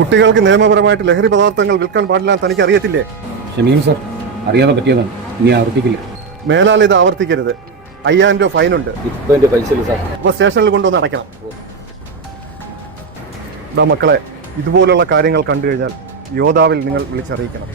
കുട്ടികൾക്ക് നിയമപരമായിട്ട് ലഹരി പദാർത്ഥങ്ങൾ വിൽക്കാൻ പാടില്ല തനിക്ക് അറിയത്തില്ലേ? ക്ഷമിക്കണം സാർ, അറിയാതെ പറ്റിയതാണ്. ഇനി ആവർത്തിക്കില്ല. മേലാൽ ഇത് ആവർത്തിക്കരുത്. 5000 രൂപ ഫൈനുണ്ട്. ഇപ്പൊ എന്റെ പൈസ ഇല്ല സാർ. അപ്പോൾ സ്റ്റേഷനിൽ കൊണ്ടുവന്ന് അടയ്ക്കണം. മക്കളെ, ഇതുപോലുള്ള കാര്യങ്ങൾ കണ്ടു കഴിഞ്ഞാൽ യോദ്ധാവിൽ നിങ്ങൾ വിളിച്ചറിയിക്കണം.